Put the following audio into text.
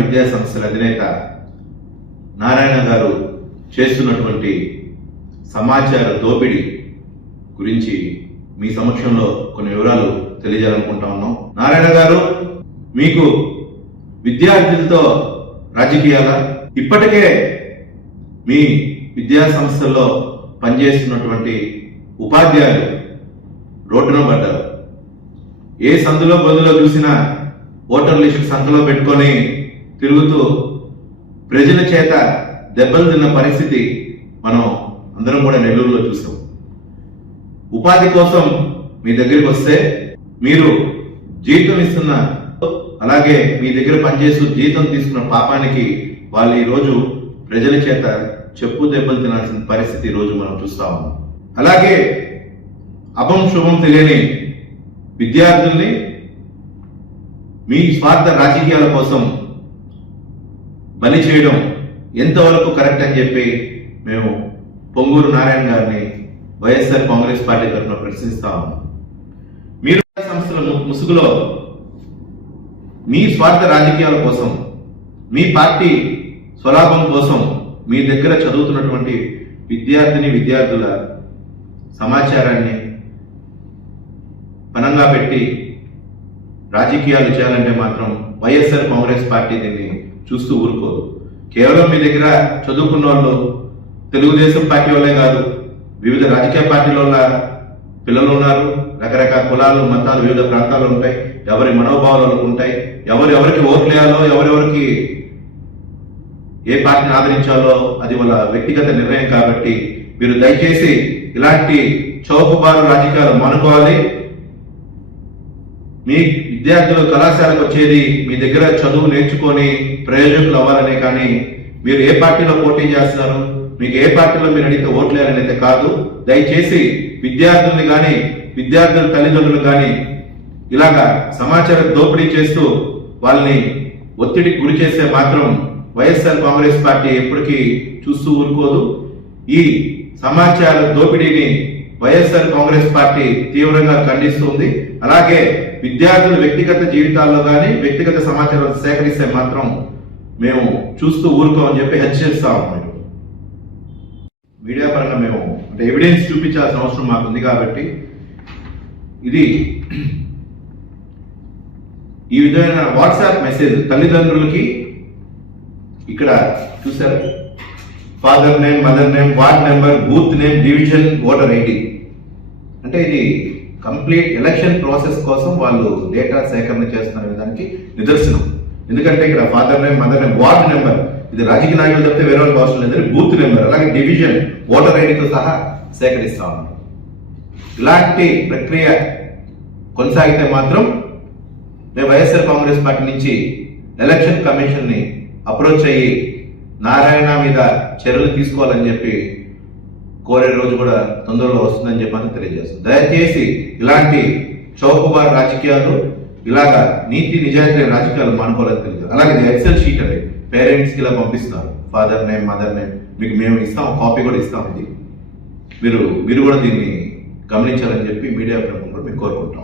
విద్యా సంస్థల అధినేత నారాయణ గారు చేస్తున్నటువంటి సమాచార దోపిడీ గురించి మీ సమక్షంలో కొన్ని వివరాలు తెలియజేయాలనుకుంటా ఉన్నాం. నారాయణ గారు, మీకు విద్యార్థులతో రాజకీయాలా? ఇప్పటికే మీ విద్యా సంస్థల్లో పనిచేస్తున్నటువంటి ఉపాధ్యాయులు రోడ్డున పడ్డారు. ఏ సందులో బదులో చూసినా ఓటర్ లిస్టు సంతలో పెట్టుకొని తిరుగుతూ ప్రజల చేత దెబ్బలు తిన్న పరిస్థితి మనం అందరం కూడా నెల్లూరులో చూసాం. ఉపాధి కోసం మీ దగ్గరికి వస్తే మీరు జీతం ఇస్తున్న, అలాగే మీ దగ్గర పనిచేస్తూ జీతం తీసుకున్న పాపానికి వాళ్ళు ఈరోజు ప్రజల చేత చెప్పు దెబ్బలు తినాల్సిన పరిస్థితి ఈరోజు మనం చూస్తా ఉన్నాం. అలాగే అభం శుభం తెలియని విద్యార్థుల్ని మీ స్వార్థ రాజకీయాల కోసం బలి చేయడం ఎంతవరకు కరెక్ట్ అని చెప్పి మేము పొంగూరు నారాయణ గారిని వైఎస్ఆర్ కాంగ్రెస్ పార్టీ తరఫున ప్రశ్నిస్తా ఉన్నాం. మీరు సంస్థల ముసుగులో మీ స్వార్థ రాజకీయాల కోసం, మీ పార్టీ స్వలాభం కోసం మీ దగ్గర చదువుతున్నటువంటి విద్యార్థుల సమాచారాన్ని పనంగా పెట్టి రాజకీయాలు చేయాలంటే మాత్రం వైఎస్ఆర్ కాంగ్రెస్ పార్టీ దీన్ని చూస్తూ ఊరుకోదు. కేవలం మీ దగ్గర చదువుకున్న వాళ్ళు తెలుగుదేశం పార్టీ వాళ్ళే కాదు, వివిధ రాజకీయ పార్టీల వల్ల పిల్లలు ఉన్నారు. రకరకాల కులాలు, మతాలు, వివిధ ప్రాంతాలు ఉంటాయి. ఎవరి మనోభావాలు ఉంటాయి. ఎవరికి ఓట్లు వేయాలో, ఎవరెవరికి ఏ పార్టీని ఆదరించాలో అది వాళ్ళ వ్యక్తిగత నిర్ణయం. కాబట్టి మీరు దయచేసి ఇలాంటి చౌకబారు రాజకీయాలు మానుకోవాలి. మీ విద్యార్థులు కళాశాలకు వచ్చేది మీ దగ్గర చదువు నేర్చుకొని ప్రయోజకులు అవ్వాలనే, కానీ మీరు ఏ పార్టీలో పోటీ చేస్తున్నారు, మీకు ఏ పార్టీలో మీరు అడిగితే ఓట్లు వేయాలని అయితే కాదు. దయచేసి విద్యార్థుల్ని కానీ విద్యార్థుల తల్లిదండ్రులు కానీ ఇలాగా సమాచార దోపిడీ చేస్తూ వాళ్ళని ఒత్తిడికి గురి చేస్తే మాత్రం వైఎస్ఆర్ కాంగ్రెస్ పార్టీ ఎప్పటికీ చూస్తూ ఊరుకోదు. ఈ సమాచార దోపిడీని వైఎస్ఆర్ కాంగ్రెస్ పార్టీ తీవ్రంగా ఖండిస్తుంది. అలాగే విద్యార్థుల వ్యక్తిగత జీవితాల్లో కానీ వ్యక్తిగత సమాచారం సేకరిస్తే మాత్రం మేము చూస్తూ ఊరుకోమని చెప్పి హెచ్చరిస్తా ఉన్నాం. మీడియా పరంగా మేము అంటే ఎవిడెన్స్ చూపించాల్సిన అవసరం మాకుంది. కాబట్టి ఇది ఈ విధమైన వాట్సాప్ మెసేజ్ తల్లిదండ్రులకి ఇక్కడ చూసారు, father name, mother name, ward number, booth name, division, voter ID. అంటే ఇది కంప్లీట్ ఎలక్షన్ ప్రాసెస్ కోసం వాళ్ళు డేటా సేకరణ చేస్తున్న విధానికి నిదర్శనం. ఎందుకంటే ఇక్కడ father name, mother name, ward number, ఇది రాజకీయ నాయకులు చెప్తే వేరే వాళ్ళకి అవసరం లేదని బూత్ నెంబర్, అలాగే డివిజన్, ఓటర్ ఐడితో సహా సేకరిస్తా ఉన్నారు. ఇలాంటి ప్రక్రియ కొనసాగితే మాత్రం మేము వైఎస్ఆర్ కాంగ్రెస్ పార్టీ నుంచి ఎలక్షన్ కమిషన్ ని అప్రోచ్ అయ్యి నారాయణ మీద చర్యలు తీసుకోవాలని చెప్పి కోరే రోజు కూడా తొందరలో వస్తుందని చెప్పని తెలియజేస్తుంది. దయచేసి ఇలాంటి చౌకబారు రాజకీయాలు, ఇలాగా నీతి నిజాయితీ రాజకీయాలు మానుకోవాలని తెలియదు. అలాగే ఎక్సెల్ షీట్ అనేది పేరెంట్స్కి ఇలా పంపిస్తున్నారు, ఫాదర్ నేమ్, మదర్ నేమ్, మీకు మేము ఇస్తాం, కాపీ కూడా ఇస్తాం. ఇది మీరు కూడా దీన్ని గమనించాలని చెప్పి మీడియా ప్రముఖులు మేము కోరుకుంటాం.